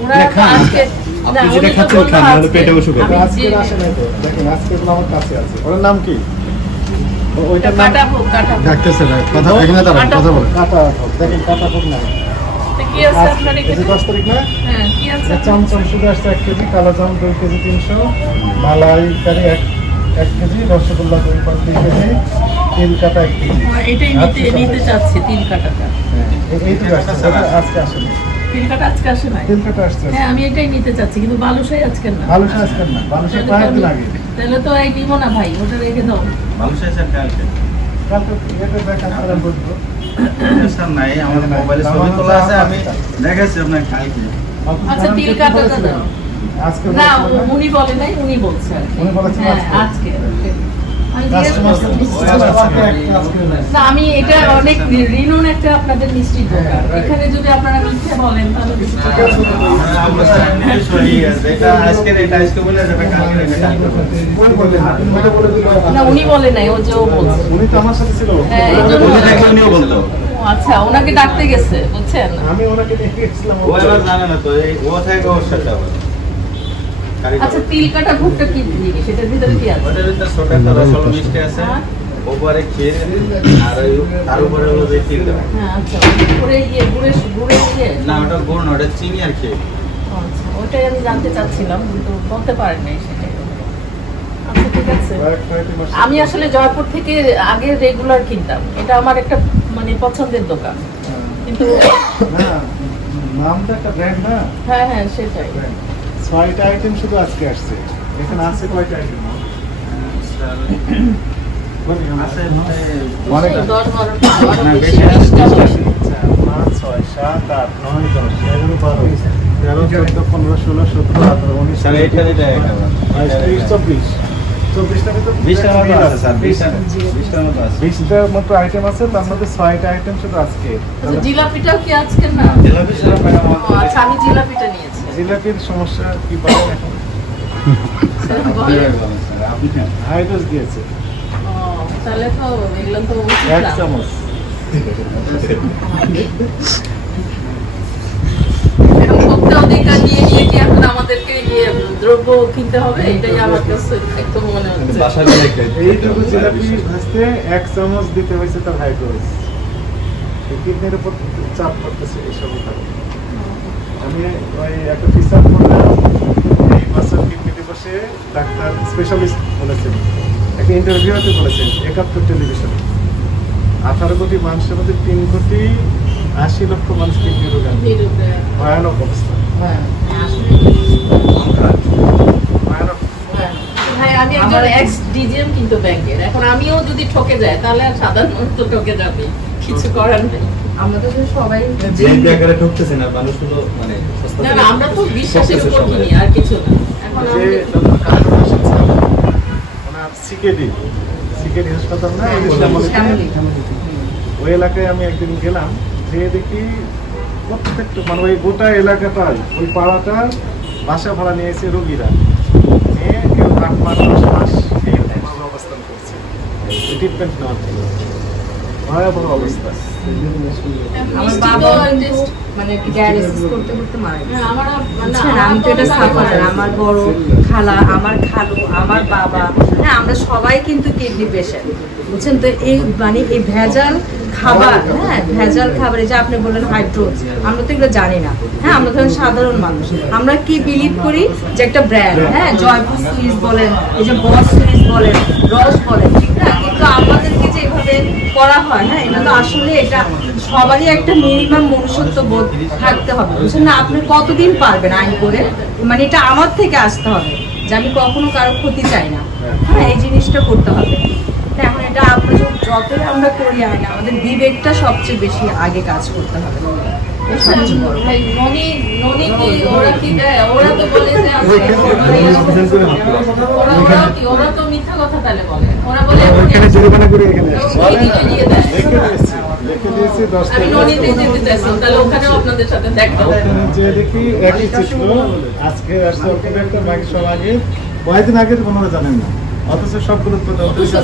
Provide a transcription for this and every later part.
ওরা আজকে আপনি যেটা খাচ্ছেন খান, নাহলে পেটে অসুখ হবে। আজকে আসে নাই তো, দেখেন আজকে আমার কাছে আছে। ওর নাম কি? ওইটার নাম কাটা ডাকতেছে না, কথা এখানে দাঁড়ান, কথা বল। কাটা হোক, দেখেন কাটা হোক না। কি আছে আপনার এখানে? 10 তারিখ না? হ্যাঁ, কি আছে? চমচম শুধু আসছে 1 কেজি, কালোজাম 2 কেজি 300, মালাই কারি 1 কেজি, রসগোল্লা 2 কেজি, তিল কাটা 1 কেজি। এটাই নিতে চাচ্ছি, তিল কাটাটা। এই তো আসছে, আজকে আসেনি। তিল কাটা আজকে আসে নাই? তিল কাটা আসছে। হ্যাঁ, আমি এটাই নিতে চাচ্ছি, কিন্তু বালুশাই আজকে না। বালুশাই আজকে না, বালুশাই প্রায় দিন আগে। তাহলে তো এই দিব না ভাই, ওটা রেখে দাও। বালুশাই স্যার কালকে এটা দেখা সালাম বলবো। স্যার নাই, আমার মোবাইলে ছবি তোলা আছে, আমি দেখাচ্ছি আপনার কালকে। আচ্ছা, তিল কাটাটা দাও। আজকে না, উনি বলে নাই, উনি বলছে আর কি। উনি বলেছেন হ্যাঁ, আজকে। আজকে না আমি এটা অনেক রিনোন একটা আপনাদের মিষ্টির দোকান, এখানে যদি আপনারা মিথ্যা বলেন তাহলে না, উনি বলে নাই, ও যে ও বলছে। উনি তো আমার সাথে ছিল। হ্যাঁ, এই জন্য আচ্ছা, ওনাকে ডাকতে গেছে, বুঝছেন? আমি ওনাকে নিয়ে গেছিলাম। ও এবার জানে না তো, এই ও থেকে ওর সাথে আবার। আচ্ছা, তিল কাটা ভুট্টা কি জিনিস, সেটার ভিতরে কি আছে? ওটার ভিতরে ছোট একটা রসগোল্লা মিষ্টি আছে, উপরে ক্ষীর আর তার উপরে হলো যে তিল দেওয়া। হ্যাঁ, আচ্ছা, উপরে গুড়ের ইয়ে? না, ওটা গুড় না, ওটা চিনি আর ক্ষীর। আচ্ছা, ওটাই আমি জানতে চাচ্ছিলাম, কিন্তু বলতে পারেন নাই সেটাই। আচ্ছা, ঠিক আছে। আমি আসলে জয়পুর থেকে আগে রেগুলার কিনতাম, এটা আমার একটা মানে পছন্দের দোকান, কিন্তু নামটা একটা ব্র্যান্ড না। হ্যাঁ হ্যাঁ, সেটাই। 6টা আইটেম শুধু আজকে আসছে। এখানে আছে কয়টা আইটেম? আছে অনেক 10-12টা, না, বেশি বেশি 20টা হবে। 5, 6, 7, 8, 9, 10, 11, 12, 13, 14, 15, 16, 17, 18, 19, স্যার এটা দিতে একটা 22, 23, 24টা ভিতর 20টার মতো আছে স্যার, 20টার মতো আছে। 20টার মতো আইটেম আছে, তার মধ্যে 6টা আইটেম শুধু আজকে। আচ্ছা, জিলাপিটাও কি আজকে না? জিলাপি স্যার ম্যাডাম ও, আচ্ছা, আমি জিলাপিটা নিয়েছি। জিলাপির সমস্যা কি বলেন এখন? আপনি হাই ডোজ দিয়েছে ও, তাহলে তো এগুলো তো 1 চামচ। এখন ভোক্তা অধিকার নিয়ে কি এখন আমাদেরকে গিয়ে দ্রব্য কিনতে হবে? এটাই আমার কাছে একদম মনে হচ্ছে। বাসায় গেলে এইটুকু জিলাপি ভাজতে 1 চামচ দিতে হয়েছে তার হাই ডোজ। কিডনির উপর চাপ পড়তেছে এইসব কারণে। আমি ওই একটা রিসার্চ করলাম, এই বছর কিডনি দিবসে ডাক্তার স্পেশালিস্ট বলেছেন, একটা ইন্টারভিউতে বলেছেন 71 টেলিভিশনে 18 কোটি মানুষের মধ্যে 3 কোটি 80 লক্ষ মানুষ কিডনি রোগে ভয়ানক অবস্থা। হ্যাঁ, ভয়ানক। ভাই, আমি একজন এক্স ডিজিএম কিন্তু ব্যাংকের, এখন আমিও যদি ঠকে যায় তাহলে আর সাধারণ মানুষ তো ঠকে যাবে, কিছু করার নেই। আমরা তো সবাই ঠকতেছে না মানুষগুলো, মানে না না, আমরা তো বিশ্বাসের উপর কিনি, আর কিছু না। এখন যে ওনার সিকেডি হাসপাতাল না, ওই এলাকায় আমি একদিন গেলাম, যেয়ে দেখি প্রত্যেকটা মানে ওই গোটা এলাকাটাই, ওই পাড়াটা বাসা ভাড়া নিয়েছে রোগীরা, নিয়ে কেউ 8 মাস 10 মাস এইভাবে অবস্থান করছে ট্রিটমেন্ট নেওয়ার জন্য। ভয়াবহ অবস্থা। আমার বাবা মানে ডায়ালিসিস করতে করতে মারা গেছে। আমি তো এটা সাফার, আমার বড় খালা, আমার খালু, আমার বাবা, হ্যাঁ, আমরা সবাই কিন্তু কিডনি পেশেন্ট, বুঝছেন তো। এই মানে এই ভেজাল খাবার, হ্যাঁ, ভেজাল খাবার, এই যে আপনি বললেন হাইড্রোজ, আমরা তো এগুলো জানি না। হ্যাঁ, আমরা ধরেন সাধারণ মানুষ, আমরা কি বিলিভ করি যে একটা ব্র্যান্ড, হ্যাঁ, জয়পুর সুইস বলেন, এই যে বস সুইস বলেন, রস বলেন, ঠিক না, কিন্তু আমাদেরকে যে এভাবে করা হয়, হ্যাঁ, এটা তো আসলে এটা সবারই একটা মিনিমাম মনুষ্যত্ব বোধ থাকতে হবে, বুঝছেন না। আপনি কতদিন পারবেন আইন করে, মানে এটা আমার থেকে আসতে হবে যে আমি কখনো কারো ক্ষতি চাই না, হ্যাঁ, এই জিনিসটা করতে হবে। এখন এটা আমরা যতই আমরা করি আইন, আমাদের বিবেকটা সবচেয়ে বেশি আগে কাজ করতে হবে। ওরা তো মিথ্যা কথা তাহলে বলে, ওরা বলে জরিমানা করে এখানে আপনাদের সাথে দেখা দেখি একই চিত্র আজকে আসছে, একটা বাকি সব আগে কয়েকদিন আগে তো ওনারা জানেন না, অথচ সবগুলো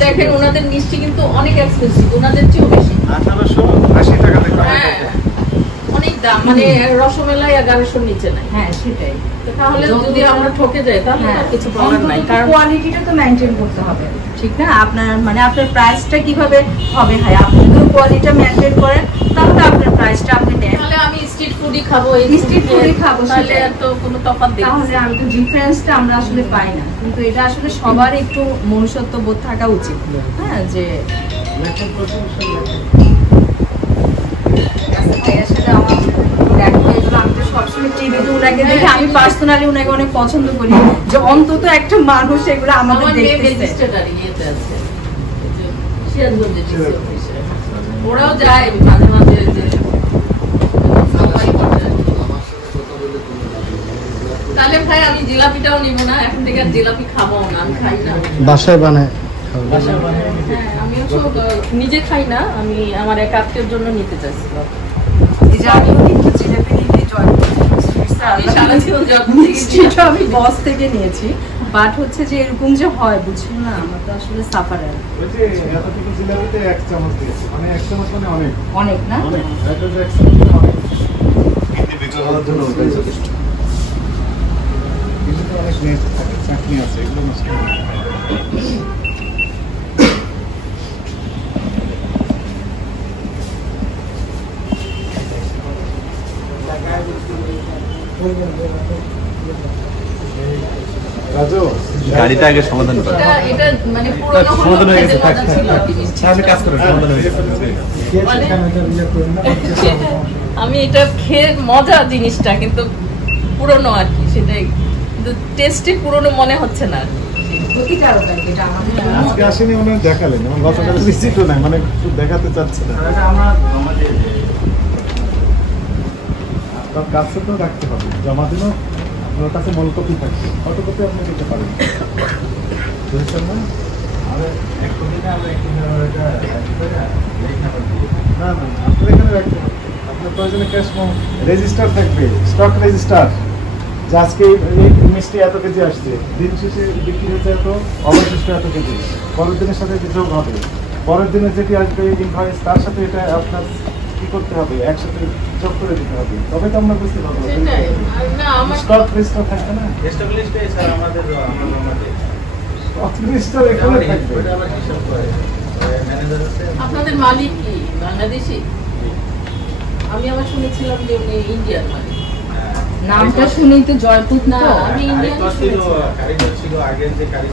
দেখেন ওনাদের মিষ্টি কিন্তু অনেক এক্সপেন্সিভ, ওনাদের চেয়েও বেশি, 1880 টাকা দেখলাম। অনেক দাম, মানে রসমেলাই 1100-র নিচে নাই। হ্যাঁ সেটাই। তাহলে যদি আমরা ঠকে যাই তাহলে তো কিছু বলার নাই, কারণ কোয়ালিটিটা তো মেইনটেইন করতে হবে, ঠিক না? আপনার মানে আপনার প্রাইসটা কিভাবে হবে ভাই? আপনি যদি কোয়ালিটিটা মেইনটেইন করেন তাহলে আপনার প্রাইসটা আপনি নেন। তাহলে আমি স্ট্রিট ফুডই খাবো, এই স্ট্রিট ফুডই খাবো, তাহলে তো কোনো তফাৎ দেখি। তাহলে আমি তো ডিফারেন্সটা আমরা আসলে পাই না, কিন্তু এটা আসলে সবার একটু মনুষ্যত্ব বোধ থাকা উচিত। হ্যাঁ, যে আসলে আমার দেখো এগুলো আমি তো সবসময় টিভিতে উনাকে দেখি, আমি পার্সোনালি উনাকে অনেক পছন্দ করি, যে অন্তত একটা মানুষ এগুলো আমাদের আমার মেয়ে দেখতেছে। রেজিস্টার্ড ইয়েতে আছে, এই যে সিরাজগঞ্জে ডিসি অফিসে। ওরাও যায় মাঝে মাঝে, যে সাফারি করতে। তাহলে ভাই আমি জিলাপিটাও নিব না এখন থেকে, আর জিলাপি খাবো না, আমি খাই না। বাসায় বানায় হ্যাঁ, আমি নিজে খাই না, আমি আমার এক আত্মীয়র জন্য নিতে চাইছিলাম। এই যে আমিও কিন্তু জিলাপি নিতে আমি সারা জীবন যখন থেকে সেটা আমি বস থেকে নিয়েছি, বাট হচ্ছে যে এরকম যে হয় বুঝছো না, আমার তো আসলে সাফারার ওই যে এতটুকু জিলাপিতে 1 চামচ দিয়েছে, মানে 1 চামচ মানে অনেক অনেক না। অনেক, এটা যে 1 চামচ মানে অনেক। খাওয়ার জন্য ওটাই যথেষ্ট। কিন্তু তো অনেক নেট থাকে, চাটনি আছে, এগুলো নষ্ট হয় না। রাজু, গাড়িটা আগে সমাধান করো। এটা মানে পুরোনো সমাধান হয়ে গেছে, থাক, মজা থাক, ছিল থাক। আর কি মিষ্টি। তাহলে কাজ করো, সমাধান হয়ে গেছে। মানে আমি এটা খেয়ে মজা জিনিসটা, কিন্তু পুরনো আর কি, সেটাই, কিন্তু টেস্টে পুরনো মনে হচ্ছে না। ক্ষতিকারক আর কি এটা আমাদের জন্য। আজকে আসেনি মনে হয়, দেখালেন, এবং গতকাল রিসিপ্টও নাই, মানে একটু দেখাতে চাচ্ছে না। আপনার কাছে তো রাখতে হবে, জমা দিনও আপনার কাছে মূল কপি থাকবে, ফটোকপি আপনি দিতে পারেন, বুঝছেন না? না না, আপনার এখানে রাখতে হবে। আপনার প্রয়োজনে ক্যাশ রেজিস্টার থাকবে, স্টক রেজিস্টার, যে আজকে এই মিষ্টি এত কেজি আসছে, দিন শেষে বিক্রি হয়েছে এত, অবশিষ্ট এত কেজি, পরের দিনের সাথে এটি যোগ হবে, পরের দিনে যেটি আসবে ইনভয়েস, তার সাথে এটা আপনার কি করতে হবে, একসাথে যোগ করে দিতে হবে, তবে তো আমরা বুঝতে পারবো। সেটাই। আর না, আমার স্টক রেজিস্টার থাকবে না, এস্টাবলিশড স্যার আমাদের স্টক রেজিস্টার এখানে থাকবে। ওটা আবার হিসাব করে ম্যানেজার আছে। আপনাদের মালিক কি বাংলাদেশি? আমি আবার শুনেছিলাম যে উনি ইন্ডিয়ান মালিক। নামটা শুনেই তো জয়পুত না, তো। আমি ইন্ডিয়ান কারিগর ছিল, কারিগর ছিল আগের যে কারিগর